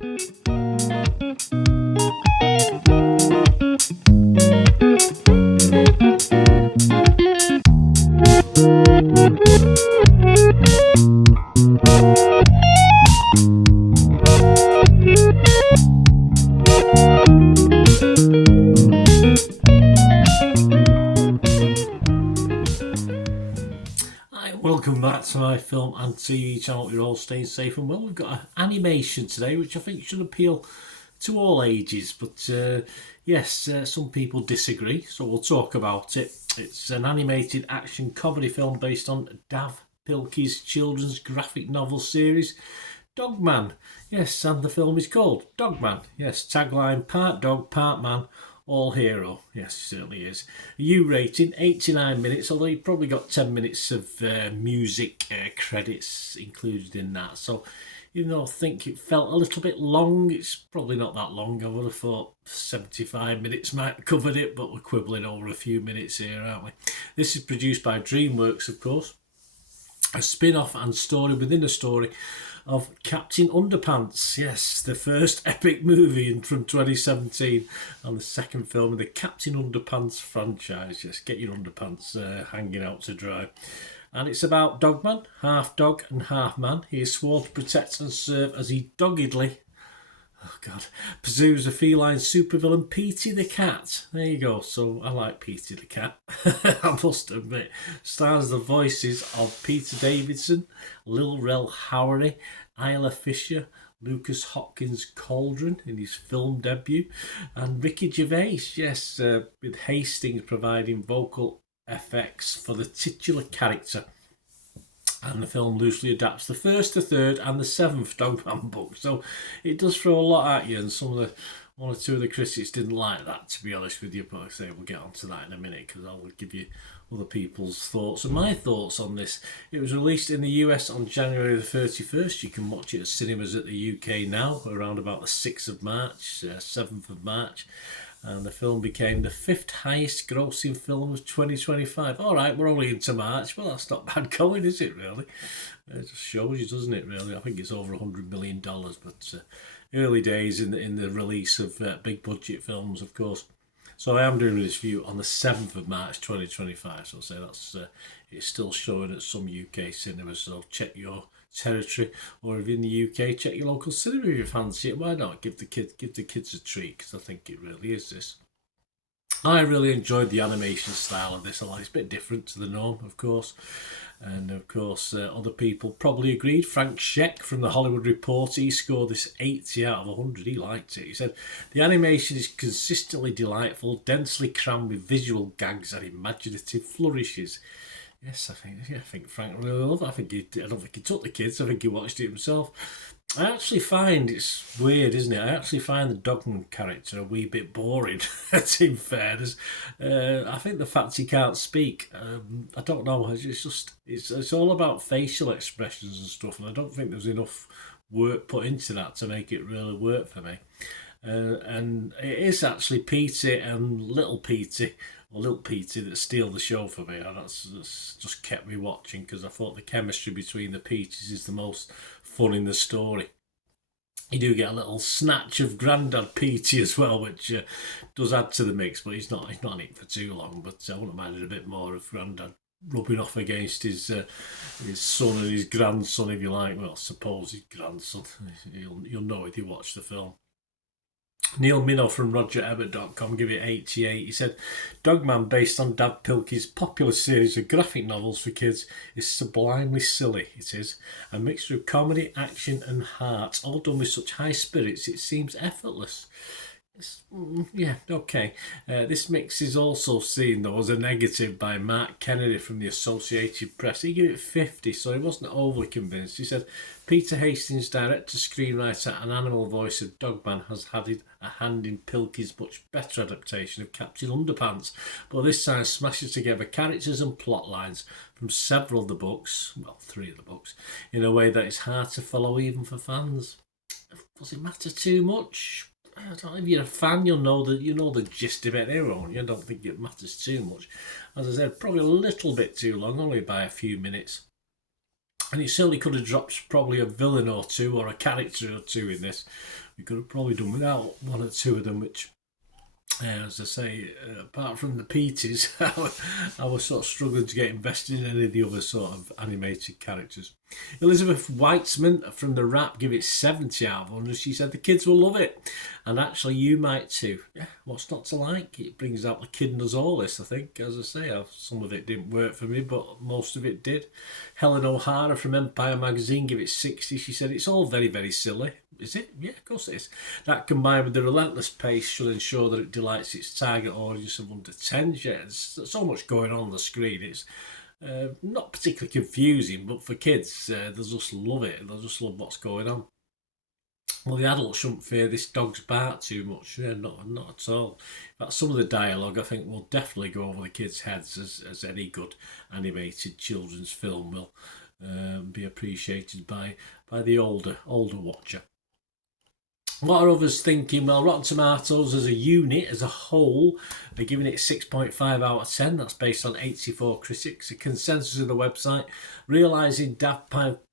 Welcome back to my film and TV channel. You're all staying safe and well. We've got an animation today which I think should appeal to all ages, but yes, some people disagree, so we'll talk about it. It's an animated action comedy film based on Dav Pilkey's children's graphic novel series Dogman. Yes, and the film is called Dogman. Yes, tagline: part dog, part man, all hero. Yes, it certainly is. U rating 89 minutes, although you've probably got 10 minutes of music credits included in that. So even though I think it felt a little bit long, it's probably not that long. I would have thought 75 minutes might have covered it, but we're quibbling over a few minutes here, aren't we? This is produced by DreamWorks, of course. A spin-off and story within a story of Captain Underpants. Yes, the first epic movie from 2017 and the second film in the Captain Underpants franchise. Yes, get your underpants hanging out to dry. And it's about Dogman, half dog and half man. He is sworn to protect and serve as he doggedly pursues a feline supervillain, Petey the Cat. There you go. So I like Petey the Cat, I must admit. Stars the voices of Peter Davidson, Lil Rel Howery, Isla Fisher, Lucas Hopkins Cauldron in his film debut, and Ricky Gervais, yes, with Hastings providing vocal effects for the titular character. And the film loosely adapts the first, the third, and the seventh Dogman book. So it does throw a lot at you, and one or two of the critics didn't like that, to be honest with you. But I say we'll get onto that in a minute, because I'll give you other people's thoughts and my thoughts on this. It was released in the US on January the 31st. You can watch it at cinemas at the UK now, around about the 6th of March, 7th of March. And the film became the 5th highest grossing film of 2025. All right, we're only into March. Well, that's not bad going, is it, really? It just shows you, doesn't it, really? I think it's over $100 million, but early days in the release of big budget films, of course. So I am doing this review on the 7th of March 2025. So I'll say that's it's still showing at some UK cinemas. So check your territory, or if you're in the UK, check your local cinema if you fancy it. Why not give the kids a treat? Because I think it really is this. I really enjoyed the animation style of this. It's a bit different to the norm, of course. And of course, other people probably agreed. Frank Scheck from the Hollywood Reporter, he scored this 80 out of 100. He liked it. He said, the animation is consistently delightful, densely crammed with visual gags and imaginative flourishes. Yes, I think Frank really loved it. I don't think he took the kids. I think he watched it himself. I actually find it's weird, isn't it? I actually find the Dogman character a wee bit boring, in fairness. I think the fact he can't speak, I don't know. It's all about facial expressions and stuff, and I don't think there's enough work put into that to make it really work for me. And it is actually Petey and Little Petey that steal the show for me, and that's just kept me watching, because I thought the chemistry between the Peteys is the most fun in the story. You do get a little snatch of Grandad Petey as well, which does add to the mix, but he's not in it for too long. But I wouldn't mind it a bit more of Grandad rubbing off against his son and his grandson, if you like. Well, suppose his grandson. You'll know if you watch the film. Neil Minow from RogerEbert.com gave it 88. He said, Dogman, based on Dav Pilkey's popular series of graphic novels for kids, is sublimely silly. It is a mixture of comedy, action and heart, all done with such high spirits it seems effortless. Yeah, okay. This mix is also seen, though, as a negative by Mark Kennedy from the Associated Press. He gave it 50, so he wasn't overly convinced. He said, Peter Hastings, director, screenwriter and animal voice of Dogman, has had a hand in Pilkey's much better adaptation of Captain Underpants, but this time smashes together characters and plot lines from several of the books, well, 3 of the books, in a way that is hard to follow even for fans. Does it matter too much? I don't know, if you're a fan, you know the gist of it here, won't you? I don't think it matters too much. As I said, probably a little bit too long, only by a few minutes. And he certainly could have dropped probably a villain or two or a character or two in this. We could have probably done without one or two of them, which, as I say, apart from the Peaties, I was sort of struggling to get invested in any of the other sort of animated characters. Elizabeth Weitzman from The Wrap give it 70 out of 100. She said the kids will love it, and actually you might too. Yeah, what's not to like? It brings out the kid in us all, this, I think. As I say, some of it didn't work for me, but most of it did. Helen O'Hara from Empire Magazine give it 60. She said it's all very, very silly. Is it? Yeah, of course it is. That combined with the relentless pace should ensure that it delights its target audience of under 10s. Yeah, there's so much going on the screen. It's not particularly confusing, but for kids, they'll just love it. They'll just love what's going on. Well, the adults shouldn't fear this dog's bark too much. Yeah, not at all. In fact, some of the dialogue, I think, will definitely go over the kids' heads, as any good animated children's film will be appreciated by the older watcher. What are others thinking? Well, Rotten Tomatoes as a unit, as a whole, they're giving it 6.5 out of 10. That's based on 84 critics. A consensus of the website, realising Daft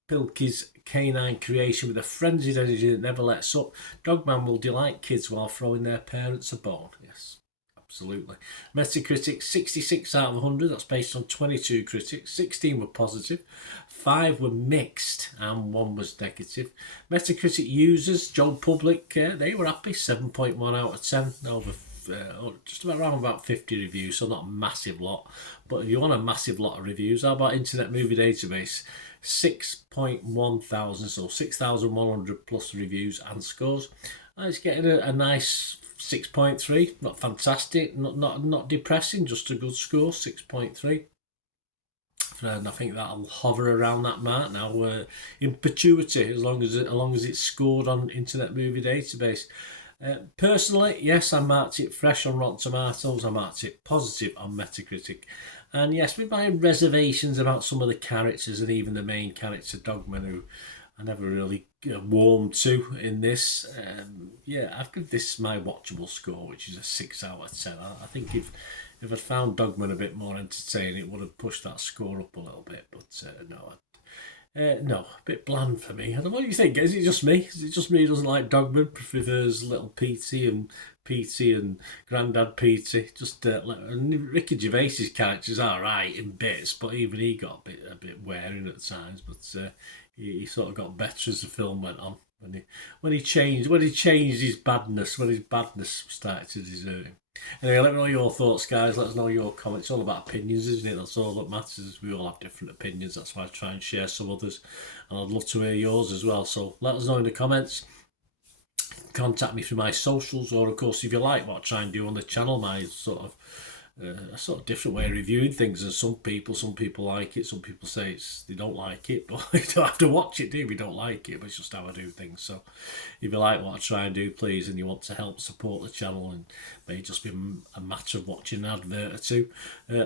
Pilkey's canine creation with a frenzied energy that never lets up, Dogman will delight kids while throwing their parents a bone. Yes, absolutely. Metacritic, 66 out of 100. That's based on 22 critics. 16 were positive. 5 were mixed and 1 was negative. Metacritic users, Joe Public, they were happy, 7.1 out of 10. Over just about 50 reviews, so not a massive lot. But if you want a massive lot of reviews, how about Internet Movie Database? 6.1 thousand, so 6,100 plus reviews and scores. And it's getting a nice 6.3. Not fantastic, not depressing, just a good score, 6.3. And I think that'll hover around that mark now in perpetuity, as long as it's scored on Internet Movie Database. Personally, yes, I marked it fresh on Rotten Tomatoes. I marked it positive on Metacritic. And yes, with my reservations about some of the characters and even the main character, Dogman, who I never really warmed to in this. I've given this my watchable score, which is a 6 out of 10. I think if I'd found Dogman a bit more entertaining, it would have pushed that score up a little bit. But no, a bit bland for me. I don't know, what do you think? Is it just me? Is it just me who doesn't like Dogman, prefers little Petey and Grandad Petey? And Ricky Gervais's character's alright in bits, but even he got a bit wearing at times. But he sort of got better as the film went on. When he changed his badness, when his badness started to desert him. Anyway, let me know your thoughts, guys. Let us know your comments. It's all about opinions, isn't it? That's all that matters. We all have different opinions. That's why I try and share some others. And I'd love to hear yours as well. So let us know in the comments. Contact me through my socials, or of course, if you like what I try and do on the channel, my sort of a sort of different way of reviewing things. And some people like it, some people say they don't like it, but you don't have to watch it, do you, if you don't like it? But it's just how I do things. So if you like what I try and do, please, and you want to help support the channel, and may just be a matter of watching an advert or two,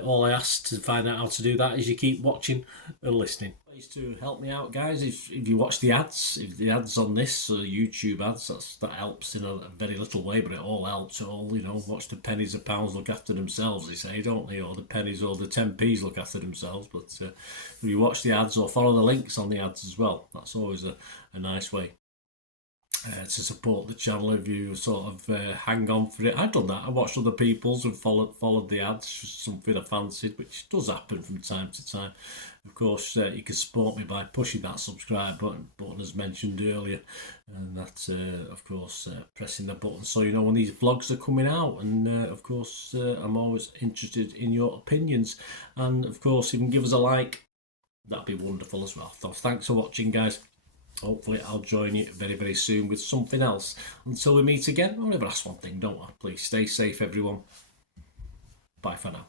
all I ask to find out how to do that is you keep watching and listening. Ways to help me out, guys, if you watch the ads, if the ads on this YouTube ads, that helps in a very little way, but it all helps. Watch the pennies and pounds look after themselves, they say, don't they? Or the pennies or the 10p's look after themselves. But if you watch the ads or follow the links on the ads as well, that's always a nice way to support the channel. If you sort of hang on for it, I've done that. I watched other people's and followed the ads, just something I fancied, which does happen from time to time. Of course, you can support me by pushing that subscribe button as mentioned earlier, and that of course pressing the button so you know when these vlogs are coming out. And of course I'm always interested in your opinions, and of course if you can give us a like, that'd be wonderful as well. So thanks for watching, guys. Hopefully I'll join you very, very soon with something else. Until we meet again, I'll never ask one thing, don't I? Please stay safe, everyone. Bye for now.